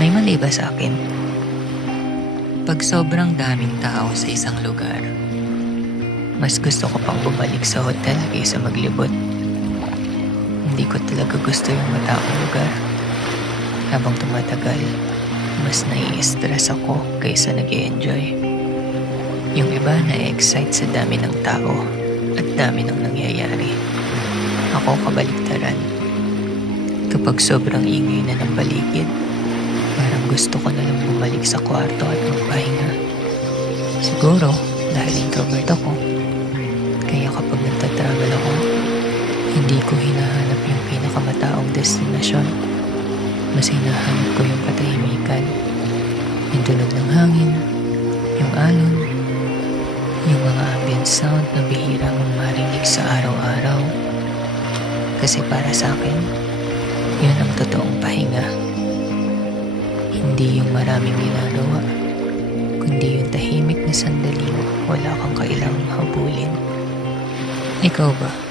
May mali ba sa akin? Pag sobrang daming tao sa isang lugar, mas gusto ko pang bumalik sa hotel kaysa maglibot. Hindi ko talaga gusto yung mataong lugar. Habang tumatagal, mas nai-stress ako kaysa nag-enjoy. Yung iba na-excite sa dami ng tao at dami ng nangyayari. Ako kabaliktaran. Kapag sobrang ingay na ng paligid, parang gusto ko na lang bumalik sa kwarto at magpahinga. Siguro dahil introvert ako, kaya kapag nagtatravel ako, hindi ko hinahanap yung pinakamataong destinasyon. Mas hinahanap ko yung katahimikan, yung tunog ng hangin, yung alon, yung mga ambient sound na bihira mong marinig sa araw-araw. Kasi para sa akin, yun ang totoong pahinga. Hindi yung maraming ginagawa, kundi yung tahimik na sandaling wala kang kailangang habulin. Ikaw ba?